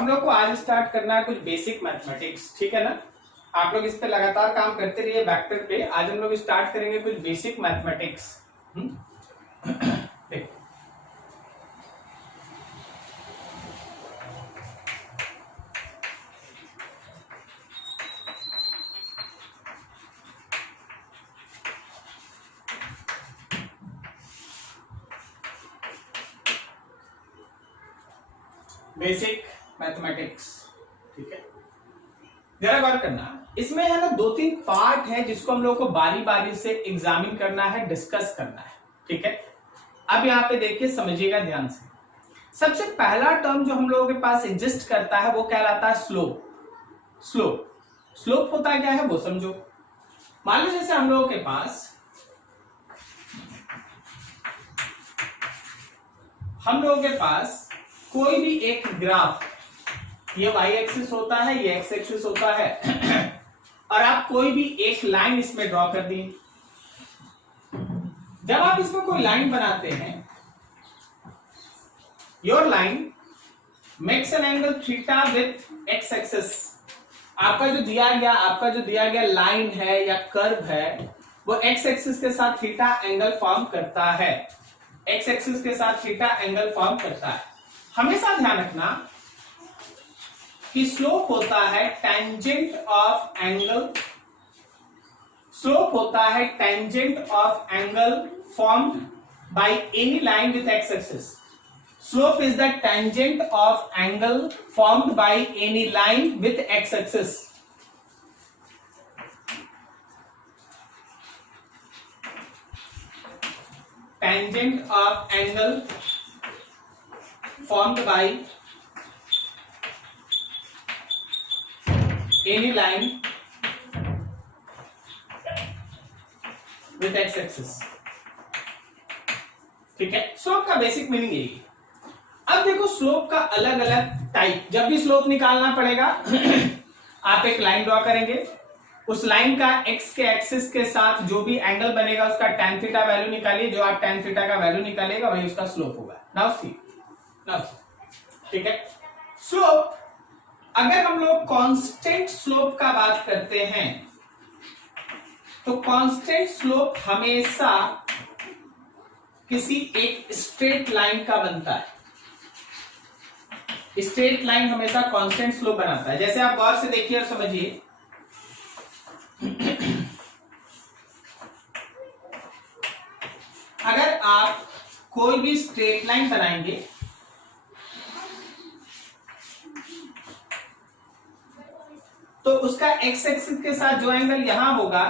हम लोग को आज स्टार्ट करना है कुछ बेसिक मैथमेटिक्स, ठीक है ना। आप लोग इस पे लगातार काम करते रहिए वेक्टर पे। आज हम लोग स्टार्ट करेंगे कुछ बेसिक मैथमेटिक्स। देखो बेसिक मैथमेटिक्स, ठीक है। जरा गौर करना, इसमें है ना दो तीन पार्ट है जिसको हम लोग को बारी बारी से एग्जामिन करना है, डिस्कस करना है, ठीक है। अब यहाँ पे देखिए, समझिएगा ध्यान से। सबसे पहला टर्म जो हम लोगों के पास एग्जिस्ट करता है वो कहलाता है स्लोप। स्लोप होता है क्या है वो समझो। मान लो जैसे हम लोगों के पास कोई भी एक ग्राफ, ये y एक्सिस होता है, ये x एक्सिस होता है और आप कोई भी एक लाइन इसमें ड्रॉ कर दिए। जब आप इसमें कोई लाइन बनाते हैं, your line makes an angle theta with x axis. आपका जो दिया गया लाइन है या कर्व है वो x एक्सिस के साथ थीटा एंगल फॉर्म करता है, x एक्सिस के साथ थीटा एंगल फॉर्म करता है। हमेशा ध्यान रखना कि स्लोप होता है tangent of angle formed by any line with x axis. Slope is the tangent of angle formed by any line with x axis. Tangent of angle formed by any line with x axis, ठीक है। Slope का basic meaning यही है। अब देखो slope का अलग अलग टाइप। जब भी स्लोप निकालना पड़ेगा आप एक लाइन ड्रॉ करेंगे, उस लाइन का x के एक्सिस के साथ जो भी एंगल बनेगा उसका tan थीटा वैल्यू निकालिए। जो आप tan थीटा का वैल्यू निकालेगा वही उसका स्लोप होगा। नाउ सी, ठीक है। स्लोप, अगर हम लोग कांस्टेंट स्लोप का बात करते हैं तो कांस्टेंट स्लोप हमेशा किसी एक स्ट्रेट लाइन का बनता है। स्ट्रेट लाइन हमेशा कांस्टेंट स्लोप बनाता है। जैसे आप गौर से देखिए और समझिए, अगर आप कोई भी स्ट्रेट लाइन बनाएंगे तो उसका x एक्सिस के साथ जो एंगल यहां होगा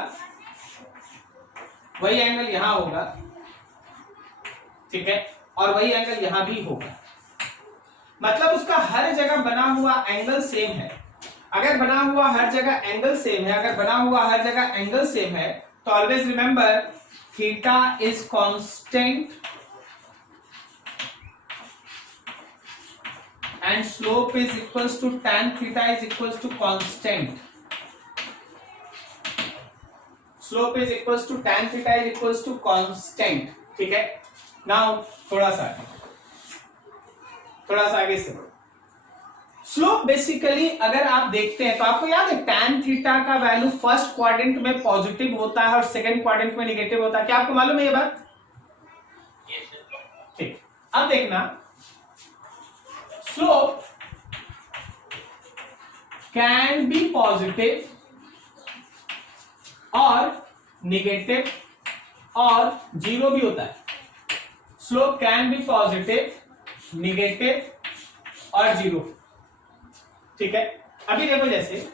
वही एंगल यहां होगा, ठीक है, और वही एंगल यहां भी होगा। मतलब उसका हर जगह बना हुआ एंगल सेम है। अगर बना हुआ हर जगह एंगल सेम है, तो always remember theta is constant and slope is equals to tan theta is equals to constant. Slope is equals to tan theta is equals to constant, ठीक है। नाउ थोड़ा सा आगे से स्लोप बेसिकली अगर आप देखते हैं तो आपको याद है tan थीटा का वैल्यू फर्स्ट क्वाड्रेंट में पॉजिटिव होता है और सेकंड क्वाड्रेंट में निगेटिव होता है। क्या आपको मालूम है ये बात? ठीक। अब देखना, स्लोप कैन बी पॉजिटिव और निगेटिव और जीरो भी होता है। Slope can be positive, negative और जीरो, ठीक है। अभी देखो जैसे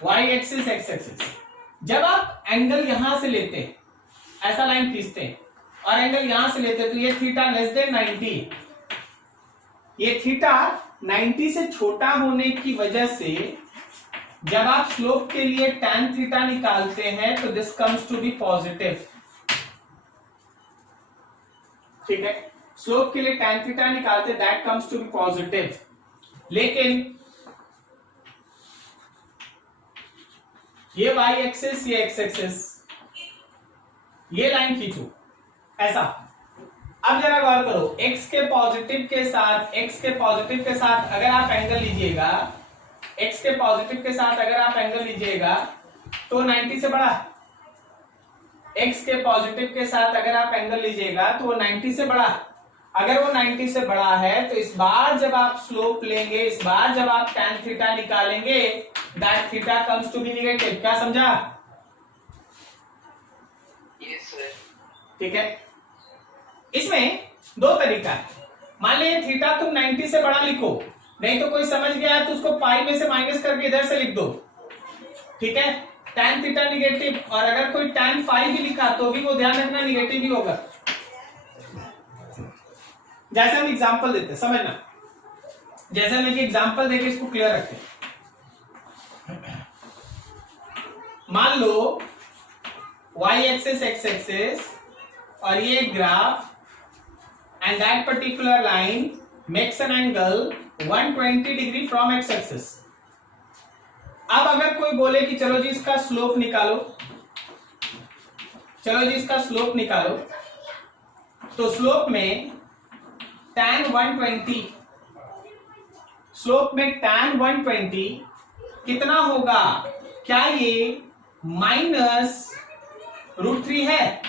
y एक्सिस x एक्सिस, जब आप एंगल यहां से लेते हैं, ऐसा लाइन खींचते हैं और एंगल यहां से लेते हैं तो ये थीटा लेस देन 90, ये थीटा 90 से छोटा होने की वजह से जब आप स्लोप के लिए tan थीटा निकालते हैं तो this comes to be positive, ठीक है। स्लोप के लिए tan थीटा निकालते that comes to be positive. लेकिन ये y एक्सिस, ये x एक्सिस, ये लाइन खींचो ऐसा, अब जरा गौर करो, x के पॉजिटिव के साथ अगर आप एंगल लीजिएगा, x के पॉजिटिव के साथ अगर आप एंगल लीजिएगा तो 90 से बड़ा, x के पॉजिटिव के साथ अगर आप एंगल लीजिएगा तो वो 90 से बड़ा। अगर वो 90 से बड़ा है तो इस बार जब आप स्लोप लेंगे, इस बार जब आप tan थीटा निकालेंगे, that theta comes to be negative. क्या समझा? Yes sir. ठीक है, इसमें दो तरीका है। मान लीजिए थीटा तुम 90 से बड़ा लिखो, नहीं तो कोई समझ गया तो उसको पाई में से माइनस करके इधर से लिख दो। ठीक है, tan थीटा निगेटिव, और अगर कोई tan फाई भी लिखा तो भी वो ध्यान रखना निगेटिव ही होगा। जैसे हम एग्जांपल देते हैं, समझना, जैसे हम एक एग्जांपल देके इसको क्लियर रखते हैं। मान लो y एक्सिस x एक्सिस और ये graph, and that particular line makes an angle 120 degree from x axis. अब अगर कोई बोले कि चलो जी इसका स्लोप निकालो, तो स्लोप में tan 120, tan 120 कितना होगा? क्या ये -√3 है?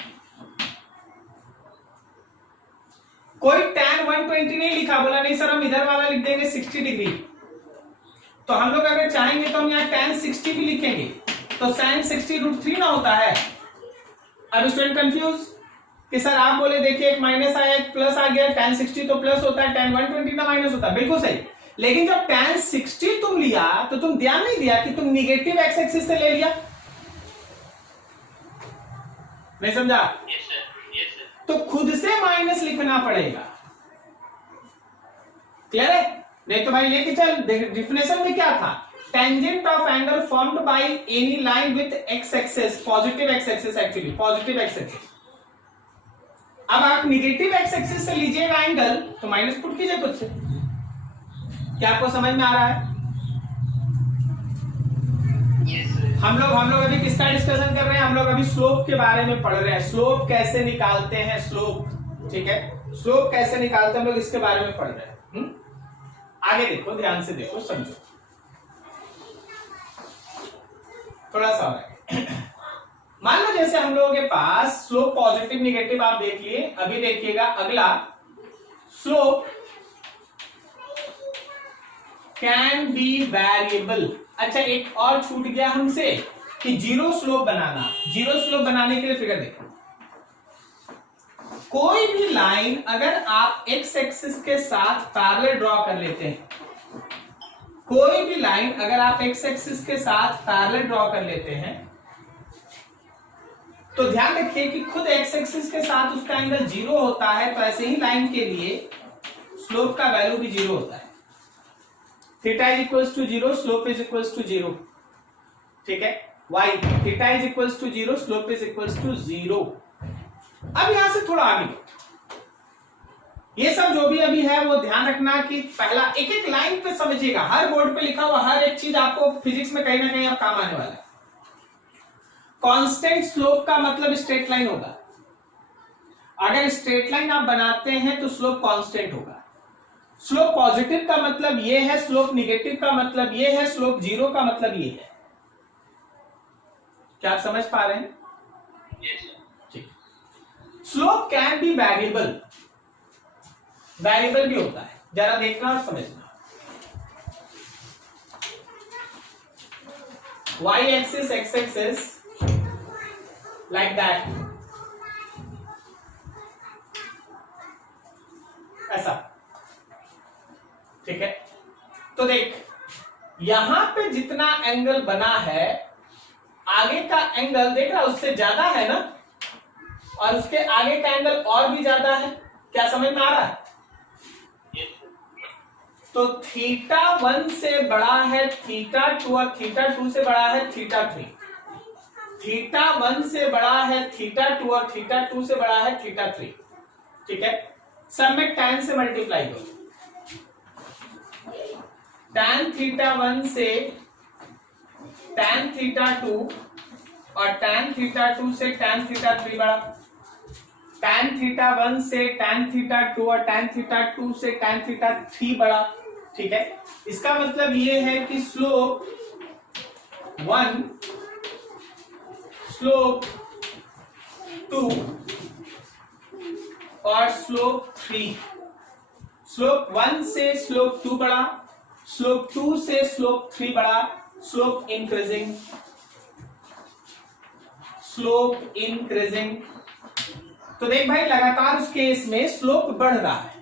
कोई tan 120 नहीं लिखा, बोला नहीं सर हम इधर वाला लिख देंगे 60 डिग्री। तो हम लोग अगर चाहेंगे तो हम यहाँ tan 60 भी लिखेंगे, तो tan 60 √3 ना होता है। अब स्टूडेंट कंफ्यूज कि सर आप बोले देखिए एक माइनस आया एक प्लस आ गया, tan 60 तो प्लस होता है, tan 120 ना माइनस होता है। बिल्कुल सही, लेकिन जब tan 60 तुम लिया तो तुम ध्यान नहीं दिया कि तुम निगेटिव एक्स एक्सिस से ले लिया। नहीं समझा? तो खुद से माइनस लिखना पड़ेगा। क्लियर है? नहीं तो भाई लेके चल, डिफिनेशन में क्या था? Tangent of angle formed by any line with x axis, positive x axis, actually positive x axis. अब आप निगेटिव एक्स एक्सिस से लीजिएगा एंगल तो माइनस पुट कीजिए खुद से। क्या आपको समझ में आ रहा है? हम लोग अभी किसका डिस्कशन कर रहे हैं? हम लोग अभी स्लोप के बारे में पढ़ रहे हैं। स्लोप कैसे निकालते हैं, स्लोप, ठीक है, स्लोप कैसे निकालते हैं हम लोग, इसके बारे में पढ़ रहे हैं। आगे देखो, ध्यान से देखो, समझो थोड़ा सा और। मान लो जैसे हम लोगों के पास स्लोप पॉजिटिव निगेटिव आप देख लिए, अभी देखिएगा अगला, स्लोप कैन बी वेरिएबल। अच्छा एक और छूट गया हमसे कि जीरो स्लोप बनाना। जीरो स्लोप बनाने के लिए फिगर देखो, कोई भी लाइन अगर आप एक्स एक्सिस के साथ पैरेलल ड्रॉ कर लेते हैं, कोई भी लाइन अगर आप एक्स एक्सिस के साथ पैरेलल ड्रॉ कर लेते हैं, तो ध्यान रखिए कि खुद एक्स एक्सिस के साथ उसका एंगल जीरो होता है, तो ऐसे ही लाइन के लिए स्लोप का वैल्यू भी जीरो होता है। Theta is equals to zero, slope is equals to zero. ठीक है, why theta is equals to zero, slope is equals to zero. अब यहां से थोड़ा आगे, ये सब जो भी अभी है वो ध्यान रखना कि पहला एक एक लाइन पे समझिएगा, हर बोर्ड पे लिखा हुआ हर एक चीज आपको फिजिक्स में कहीं ना कहीं अब काम आने वाला है। कांस्टेंट स्लोप का मतलब स्ट्रेट लाइन होगा। अगर स्ट्रेट लाइन आप बनाते हैं तो स्लोप कांस्टेंट होगा। स्लोप पॉजिटिव का मतलब ये है, स्लोप निगेटिव का मतलब ये है, स्लोप जीरो का मतलब ये है। क्या आप समझ पा रहे हैं? ठीक। Slope can be variable, variable भी होता है, जरा देखना और समझना। y axis x axis like that, ऐसा, ठीक है। तो देख यहां पे जितना एंगल बना है, आगे का एंगल देख रहा उससे ज्यादा है ना, और उसके आगे का एंगल और भी ज्यादा है। क्या समझ में आ रहा है? तो थीटा 1 से बड़ा है थीटा 2, और थीटा 2 से बड़ा है थीटा 3। थीटा 1 से बड़ा है थीटा 2, और थीटा 2 से बड़ा है थीटा 3। ठीक है, सब में tan से मल्टीप्लाई करो। tan थीटा 1 से tan थीटा 2 और tan थीटा 2 से tan थीटा 3 बड़ा। tan थीटा 1 से tan थीटा 2 और tan थीटा 2 से tan थीटा 3 बड़ा। ठीक है, इसका मतलब ये है कि स्लोप 1, स्लोप 2 और स्लोप 3। स्लोप 1 से स्लोप 2 बड़ा, स्लोप 2 से स्लोप 3 बड़ा, स्लोप इंक्रीजिंग, स्लोप इंक्रीजिंग। तो देख भाई, लगातार उस केस में स्लोप बढ़ रहा है।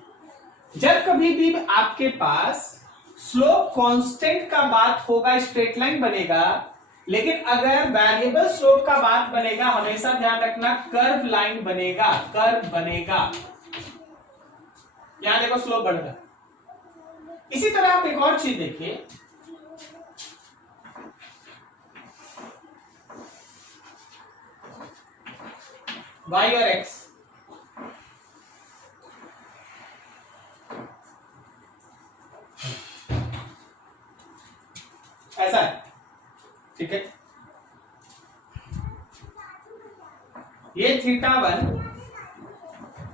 जब कभी भी आपके पास स्लोप कांस्टेंट का बात होगा, स्ट्रेट लाइन बनेगा, लेकिन अगर वेरिएबल स्लोप का बात बनेगा, हमेशा ध्यान रखना कर्व लाइन बनेगा, कर्व बनेगा। यहां देखो स्लोप बढ़ रहा है। इसी तरह आप एक और चीज देखिए, y और x, ऐसा है। ठीक है, ये थीटा 1,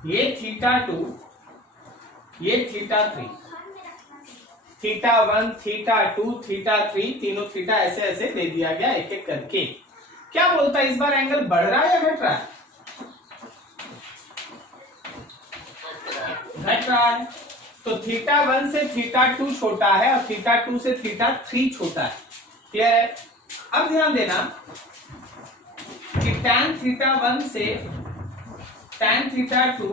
ये थीटा 2, ये थीटा 3, थीटा 1, थीटा 2, थीटा 3, तीनों थीटा ऐसे ऐसे दे दिया गया एक एक करके। क्या बोलता है इस बार एंगल बढ़ रहा है या घट रहा है? घट रहा है। तो थीटा 1 से थीटा 2 छोटा है और थीटा 2 से थीटा 3 छोटा है। क्लियर है? अब ध्यान देना कि tan थीटा 1 से tan थीटा 2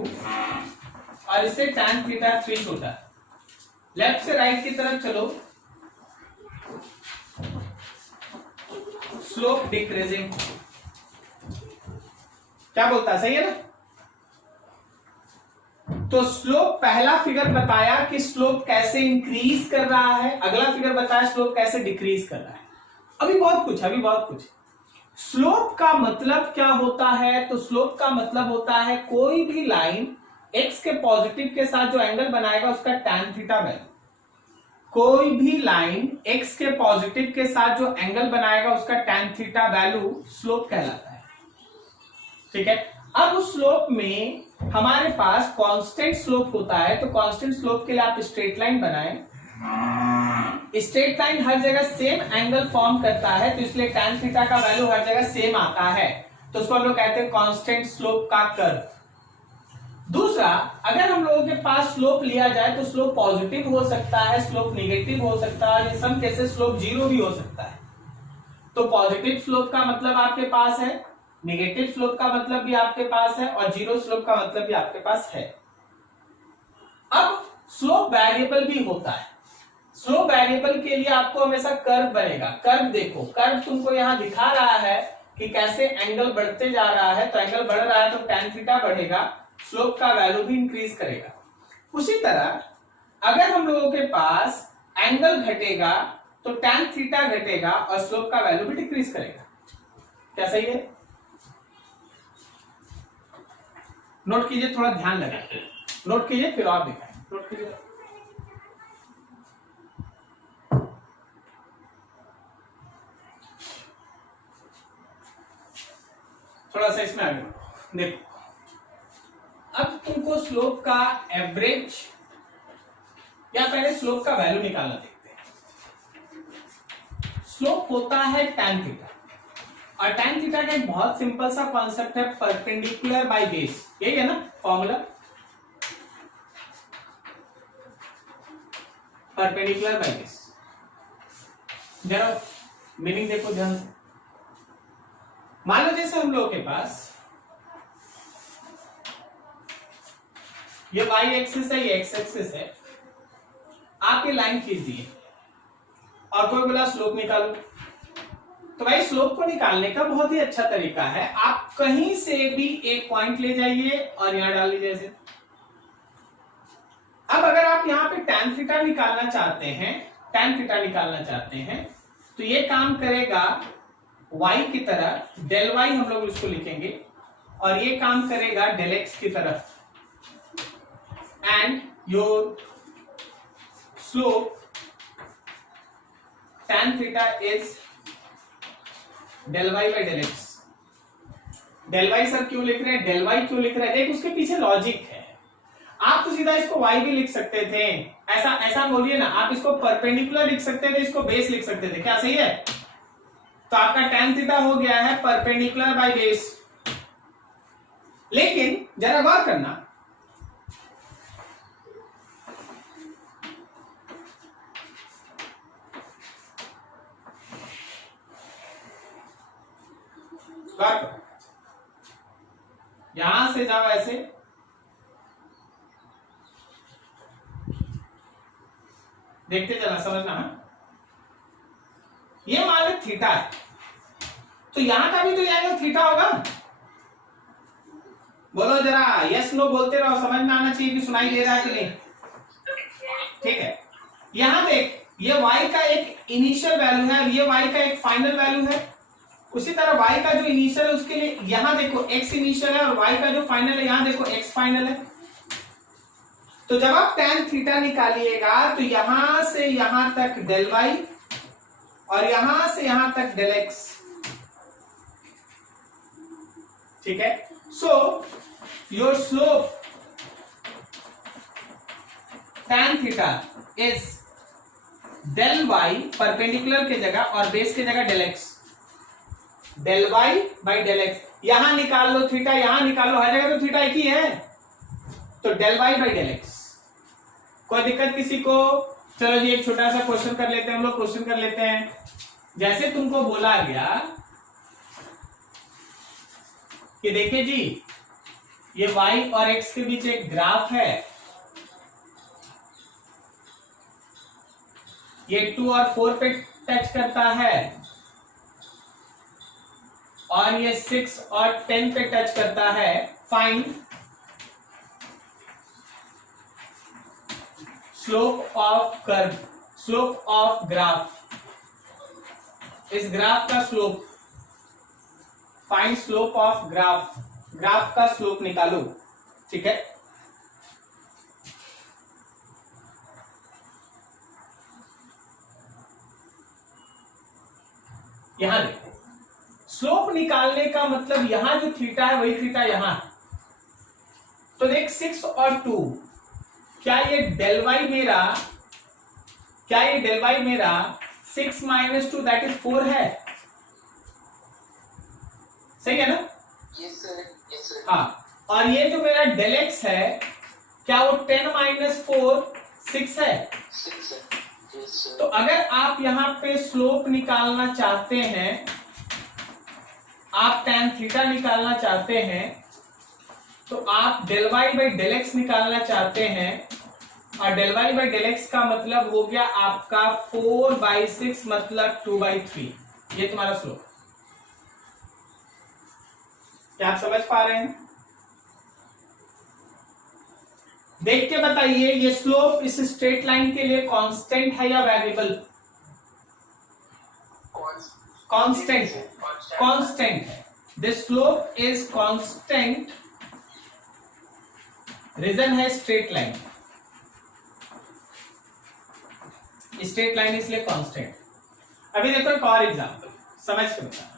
और इससे tan थीटा 3 छोटा है। लेफ्ट से राइट की तरफ चलो, स्लोप डिक्रीजिंग। क्या बोलता है? सही है ना? तो स्लोप, पहला फिगर बताया कि स्लोप कैसे इंक्रीज कर रहा है, अगला फिगर बताया स्लोप कैसे डिक्रीज कर रहा है। अभी बहुत कुछ। स्लोप का मतलब क्या होता है? तो स्लोप का मतलब होता है कोई भी लाइन x के पॉजिटिव के साथ जो एंगल बनाएगा उसका tan थीटा वैल्यू। कोई भी लाइन x के पॉजिटिव के साथ जो एंगल बनाएगा उसका tan थीटा वैल्यू स्लोप कहलाता है। ठीक है, अब उस स्लोप में हमारे पास कांस्टेंट स्लोप होता है, तो कांस्टेंट स्लोप के लिए आप स्ट्रेट लाइन बनाएं। स्ट्रेट लाइन हर जगह सेम एंगल फॉर्म करता है, तो इसलिए tan थीटा का वैल्यू हर जगह सेम आता है, तो उसको हम लोग कहते हैं कांस्टेंट स्लोप का कर्व। दूसरा, अगर हम लोगों के पास स्लोप लिया जाए तो स्लोप पॉजिटिव हो सकता है, स्लोप निगेटिव हो सकता है, इन सम केसेस स्लोप जीरो भी हो सकता है। तो पॉजिटिव स्लोप का मतलब आपके पास है, निगेटिव स्लोप का मतलब भी आपके पास है, और जीरो स्लोप का मतलब भी आपके पास है। अब स्लोप वेरिएबल भी होता है। स्लोप वेरिएबल के लिए आपको हमेशा कर्व बनेगा। कर्व देखो, कर्व तुमको यहां दिखा रहा है कि कैसे एंगल बढ़ते जा रहा है, तो एंगल बढ़ रहा है तो tan थीटा बढ़ेगा, स्लोप का वैल्यू भी इंक्रीज करेगा। उसी तरह अगर हम लोगों के पास एंगल घटेगा तो tan थीटा घटेगा और स्लोप का वैल्यू भी डिक्रीज करेगा। क्या सही है? नोट कीजिए, थोड़ा ध्यान लगाइए, नोट कीजिए फिर और दिखाएं। नोट कीजिए, थोड़ा सा इसमें आगे देखो। अब तुमको स्लोप का एवरेज या पहले स्लोप का वैल्यू निकालना देखते हैं। स्लोप होता है tan थीटा, और tan थीटा का एक बहुत सिंपल सा कॉन्सेप्ट है, परपेंडिकुलर बाय बेस। यही है ना फॉर्मूला, परपेंडिकुलर बाय बेस। जरा मीनिंग देखो ध्यान से। मान लो जैसे हम लोगों के पास ये y एक्सिस है, ये x एक्सिस है, आप ये लाइन खींच दिए और कोई बोला स्लोप निकालो। तो भाई स्लोप को निकालने का बहुत ही अच्छा तरीका है, आप कहीं से भी एक पॉइंट ले जाइए और यहां डाल लीजिए ऐसे। अब अगर आप यहां पे tan थीटा निकालना चाहते हैं, tan थीटा निकालना चाहते हैं, तो ये काम करेगा y की तरह, डेल y हम लोग इसको लिखेंगे, और ये काम करेगा डेल x की तरफ। And your slope tan theta is del y by del x। Del y sir क्यों लिख रहे हैं, डेल वाई क्यों लिख रहे हैं, देख उसके पीछे लॉजिक है। आप तो सीधा इसको y भी लिख सकते थे, ऐसा ऐसा बोलिए ना, आप इसको परपेंडिकुलर लिख सकते थे, इसको बेस लिख सकते थे, क्या सही है? तो आपका tan थीटा हो गया है परपेंडिकुलर बाय बेस। लेकिन जरा गौर करना, गौर करो, यहां से जाओ ऐसे, देखते चलना, समझना है। ये मान लो थीटा है, तो यहां का भी तो एंगल थीटा होगा। बोलो जरा, यस नो बोलते रहो, समझ में आना चाहिए कि सुनाई दे रहा है कि नहीं। ठीक है, यहां देख, ये y का एक इनिशियल वैल्यू है और ये y का एक फाइनल वैल्यू है। उसी तरह y का जो इनिशियल है उसके लिए यहां देखो x इनिशियल है और y का जो फाइनल है यहां देखो x फाइनल है। तो जब आप tan थीटा निकालिएगा तो यहां से यहां तक डेल y और यहां से यहां तक डेल x। ठीक है, so your slope tan theta is del y perpendicular के जगह और बेस के जगह del x, del y by del x। यहां निकाल लो थीटा, यहां निकाल लो, हर जगह तो थीटा एक ही है, तो del y by del x। कोई दिक्कत किसी को? चलो जी एक छोटा सा क्वेश्चन कर लेते हैं हम लोग, क्वेश्चन कर लेते हैं। जैसे तुमको बोला गया कि देखिए जी, ये y और x के बीच एक ग्राफ है, ये 2 और 4 पे टच करता है और ये 6 और 10 पे टच करता है। Find slope of curve, slope of graph, इस ग्राफ का slope, find slope of graph, graph का स्लोप निकालो। ठीक है, यहां देखो, स्लोप निकालने का मतलब यहां जो थीटा है वही थीटा यहां। तो देख 6 और 2, क्या ये डेल वाई मेरा, क्या ये डेल वाई मेरा 6 माइनस 2 दैट इज 4 है? सही है ना? Yes sir. हाँ, और ये जो मेरा डेल एक्स है, क्या वो 10 माइनस 4 6 है? 6 है। Yes sir. तो अगर आप यहां पे स्लोप निकालना चाहते हैं, आप tan थीटा निकालना चाहते हैं, तो आप del y by del x निकालना चाहते हैं, और del y by del x का मतलब हो गया आपका 4/6 मतलब 2/3। ये तुम्हारा स्लोप। क्या आप समझ पा रहे हैं? देख के बताइए, ये स्लोप इस स्ट्रेट लाइन के लिए कांस्टेंट है या वेरिएबल? कांस्टेंट है, कांस्टेंट है। The slope is constant, reason है स्ट्रेट लाइन, स्ट्रेट लाइन इसलिए कांस्टेंट। अभी देखो एक और एग्जांपल समझ के बता।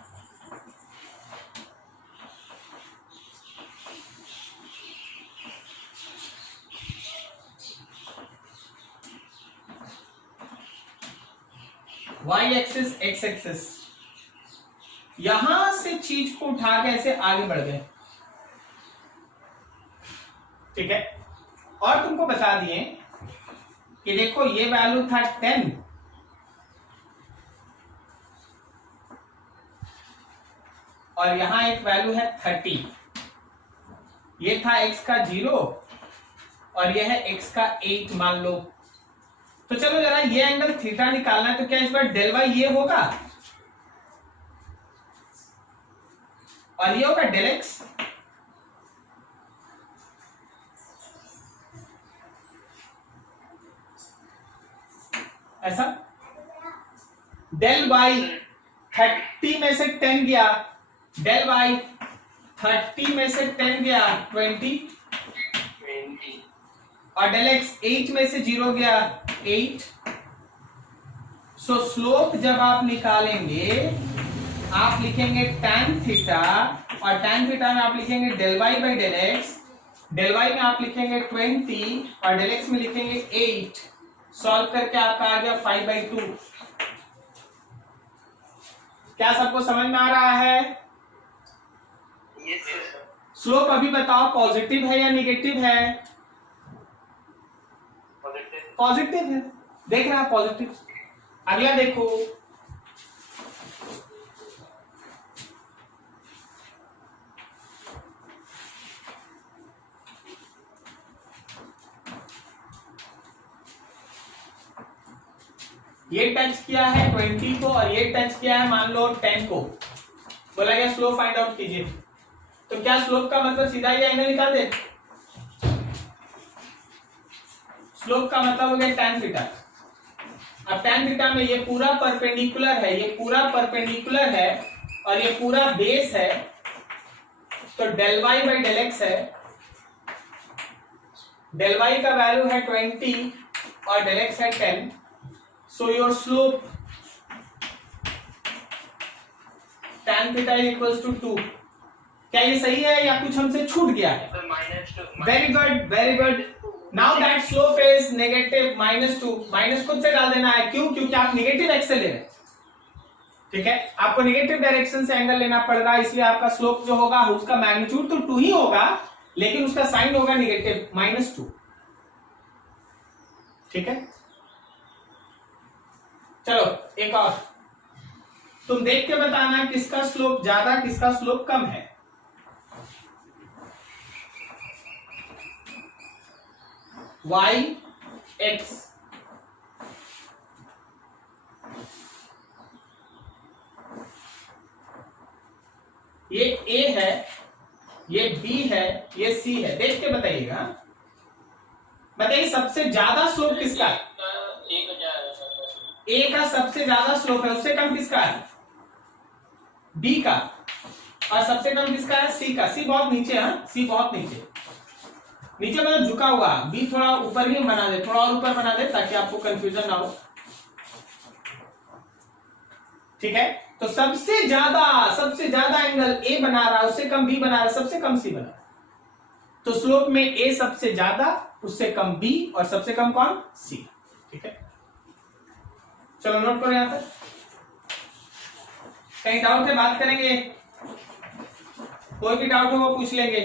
y एक्सिस x एक्सिस, यहां से चीज को उठा के ऐसे आगे बढ़ गए। ठीक है, और तुमको बता दिए कि देखो ये वैल्यू था 10, और यहां एक वैल्यू है 30। ये था x का 0 और ये है x का 8 मान लो। तो चलो जरा ये एंगल थीटा निकालना है, तो क्या इस बार डेल वाई ये होगा और ये होगा डेल एक्स। ऐसा डेल वाई 30 में से 10 गया, डेल वाई 30 में से 10 गया 20, और डेल एक्स 8 में से 0 गया 8। सो स्लोप जब आप निकालेंगे आप लिखेंगे tan थीटा, और tan थीटा में आप लिखेंगे del y by del x, del y में आप लिखेंगे 20 और del x में लिखेंगे 8। सॉल्व करके आपका आ गया 5/2। क्या सबको समझ में आ रहा है? Yes, sir. स्लोप अभी बताओ पॉजिटिव है या निगेटिव है? Positive. पॉजिटिव है, देख रहा है पॉजिटिव। अगला देखो, ये टच किया है 20 को और ये टच किया है मान लो 10 को, बोला गया स्लोप फाइंड आउट कीजिए। तो क्या स्लोप का मतलब सीधा ही एंगल निकाल दे? स्लोप का मतलब हो गया tan थीटा। अब tan थीटा में ये पूरा परपेंडिकुलर है, ये पूरा परपेंडिकुलर है और ये पूरा बेस है, तो del y by del x है। del y का वैल्यू है 20 और del x है 10। So your slope tan theta is equals to 2। क्या ये सही है या कुछ हमसे छूट गया है? So -2. Very good, very good. Now that slope is negative -2। Minus खुद से डाल देना है, क्यों? क्योंकि आप नेगेटिव एक्स से ले रहे हैं, ठीक है? आपको नेगेटिव डायरेक्शन से एंगल लेना पड़ेगा, इसलिए आपका स्लोप जो होगा उसका मैग्नीट्यूड तो 2 ही होगा, लेकिन उसका साइन होगा नेगेटिव -2, ठीक है? चलो एक और, तुम देख के बताना किसका स्लोप ज्यादा किसका स्लोप कम है। y x, ये a है, ये b है, ये c है, देख के बताइएगा। बताइए सबसे ज्यादा स्लोप किसका है? ए का सबसे ज्यादा स्लोप है, उससे कम किसका है? बी का। और सबसे कम किसका है? सी का। सी बहुत नीचे है, सी बहुत नीचे, नीचे मतलब झुका हुआ। बी थोड़ा ऊपर ही बना दे, थोड़ा और ऊपर बना दे ताकि आपको कंफ्यूजन ना हो, ठीक है? तो सबसे ज्यादा एंगल ए बना रहा है, उससे कम बी बना रहा है, सबसे कम सी बना रहा है। तो स्लोप में ए सबसे ज्यादा, उससे कम बी और सबसे कम कौन? सी, ठीक है? चलो नोट करो यहां पर, कहीं डाउट है बात करेंगे, कोई भी डाउट हो वो पूछ लेंगे।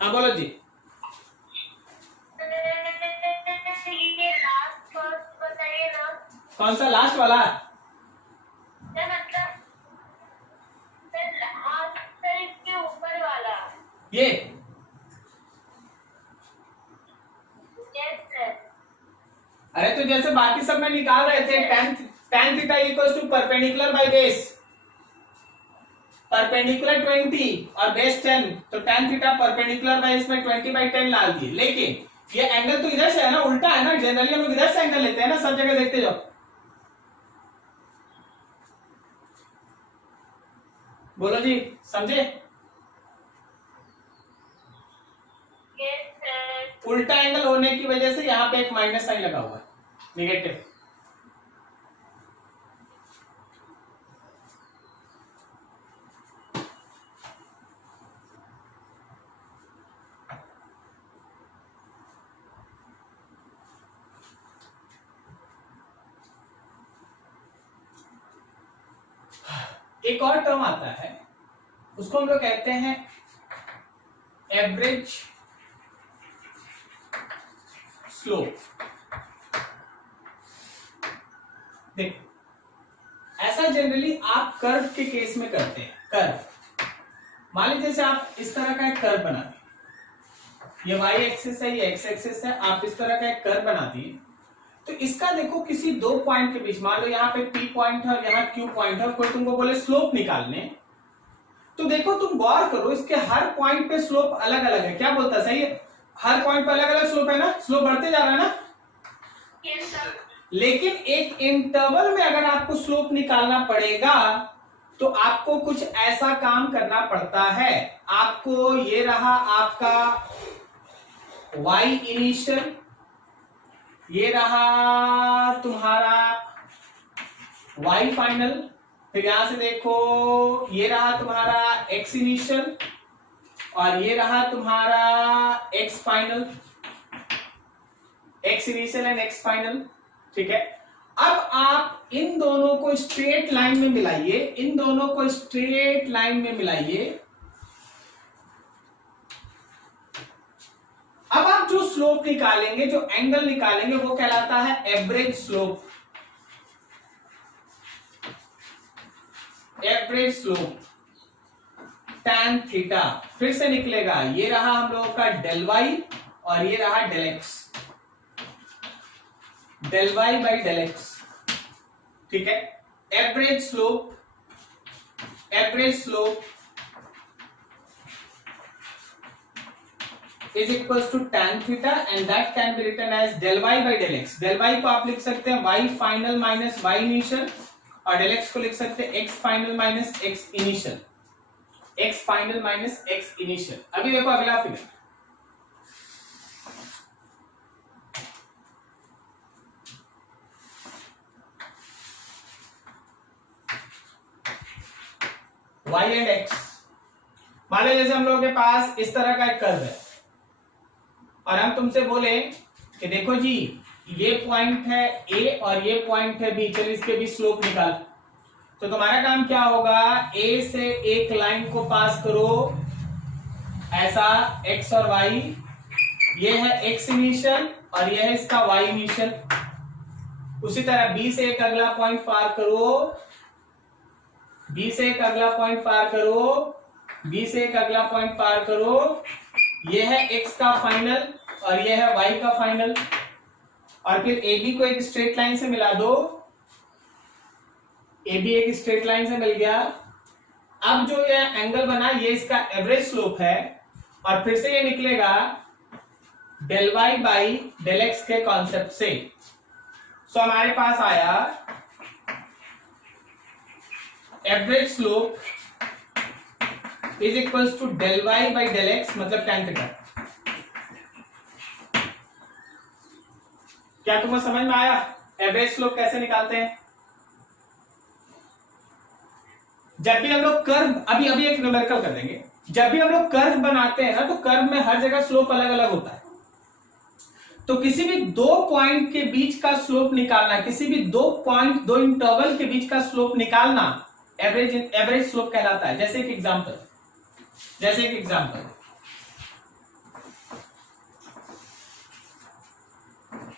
हाँ बोलो जी। ये लास्ट फर्स्ट बताइए ना। कौन सा लास्ट वाला? मतलब सर इसके ऊपर वाला। ये यस सर। अरे तो जैसे बाकी सब में निकाल रहे थे, tan theta equals to perpendicular by base, perpendicular 20 और बेस 10, तो tan थीटा परपेंडिकुलर बाय इसमें 20/10 डाल दिए। लेकिन ये एंगल तो इधर से है ना, उल्टा है ना, जनरली हम लोग इधर से एंगल लेते हैं ना, सब जगह देखते जाओ। बोलो जी, समझे? Yes sir. उल्टा एंगल होने की वजह से यहाँ पे एक माइनस साइन लगा हुआ है, नेगेटिव। एक और टर्म आता है, उसको हम लोग कहते हैं एवरेज स्लोप। देखो ऐसा जनरली आप कर्व के केस में करते हैं। कर्व मान लीजिए जैसे आप इस तरह का एक कर्व बना दिए, ये y एक्सिस है, ये x एक्सिस है, आप इस तरह का एक कर्व बना दिए, तो इसका देखो किसी दो पॉइंट के बीच, मान लो यहाँ पे P पॉइंट है और यहाँ Q पॉइंट है, और कोई तुमको बोले स्लोप निकालने, तो देखो तुम गौर करो इसके हर पॉइंट पे स्लोप अलग अलग है। क्या बोलता है? सही है, हर पॉइंट पे अलग अलग स्लोप है ना, स्लोप बढ़ते जा रहा है ना। Yes sir. लेकिन एक इंटरवल में अगर आपको स्लोप निकालना पड़ेगा तो आपको कुछ ऐसा काम करना पड़ता है। आपको ये रहा आपका y इनिशियल, ये रहा तुम्हारा y फाइनल, फिर यहां से देखो ये रहा तुम्हारा x इनिशियल और ये रहा तुम्हारा x final, x initial and x final. ठीक है, अब आप इन दोनों को स्ट्रेट लाइन में मिलाइए, इन दोनों को स्ट्रेट लाइन में मिलाइए। अब आप जो स्लोप निकालेंगे, जो एंगल निकालेंगे, वो कहलाता है average slope. Average slope tan theta फिर से निकलेगा, ये रहा हम लोगों का डेल वाई और ये रहा del x, del y by del x. ठीक है, average slope, average slope is equals to tan theta and that can be written as del y by del x। del y को आप लिख सकते हैं y final minus y initial और del x को लिख सकते हैं x final minus x initial, x final minus x initial. अभी देखो अगला फिगर, y एंड x। मान लो जैसे हम लोगों के पास इस तरह का एक कर्व है और हम तुमसे बोले कि देखो जी ये पॉइंट है A और ये पॉइंट है B, चल इसके भी स्लोप निकाल। तो तुम्हारा काम क्या होगा, A से एक लाइन को पास करो ऐसा x और y, ये है x इनिशियल और ये है इसका y इनिशियल। उसी तरह B से एक अगला पॉइंट पार करो, B से एक अगला पॉइंट पार करो, B से एक अगला पॉइंट पार करो, ये है x का फाइनल और ये है y का फाइनल। और फिर AB को एक स्ट्रेट लाइन से मिला दो, AB एक स्ट्रेट लाइन से मिल गया। अब जो ये एंगल बना ये इसका एवरेज स्लोप है और फिर से ये निकलेगा del y by del x के कॉन्सेप्ट से। सो हमारे पास आया average slope is equals to del y by del x, मतलब tan थीटा। क्या तुमको समझ में आया एवरेज स्लोप कैसे निकालते हैं? जब भी हम लोग कर्व, अभी अभी एक न्यूमेरिकल कर देंगे, जब भी हम लोग कर्व बनाते हैं ना तो कर्व में हर जगह स्लोप अलग अलग होता है। तो किसी भी दो पॉइंट के बीच का स्लोप निकालना, किसी भी दो पॉइंट, दो इंटरवल के बीच का स्लोप निकालना एवरेज स्लोप कहलाता है। जैसे एक एग्जांपल,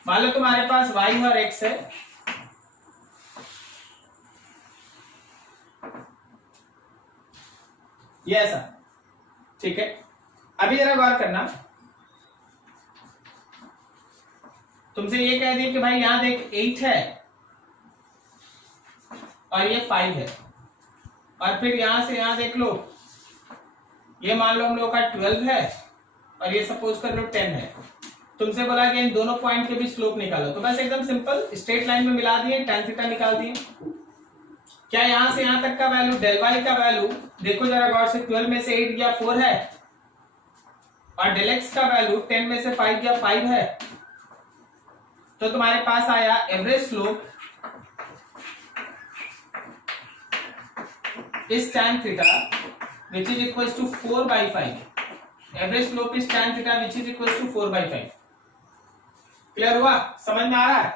मान लो तुम्हारे पास y और x है, ये ऐसा। ठीक है, अभी जरा गौर करना, तुमसे ये कह दिया कि भाई यहां देख 8 है और ये 5 है, और फिर यहां से यहां देख लो, ये मान लो हम लोग का 12 है और ये सपोज कर लो 10 है। तुमसे बोला कि इन दोनों पॉइंट के भी स्लोप निकालो, तो बस एकदम सिंपल स्ट्रेट लाइन में मिला दिए, tan थीटा निकाल दिए। क्या यहां से यहां तक का वैल्यू, डेल वाई का वैल्यू देखो जरा गौर से, 12 में से 8 गया 4 है और डेल एक्स का वैल्यू 10 में से 5 गया 5 है। तो तुम्हारे पास आया average slope is tan theta which is equals to 4/5। Average slope is tan theta which is equals to 4/5। Clear हुआ? समझ में आ रहा है?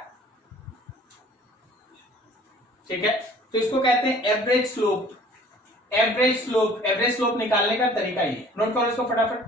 ठीक है, तो इसको कहते हैं एवरेज स्लोप। एवरेज स्लोप निकालने का तरीका ये, नोट करो इसको फटाफट।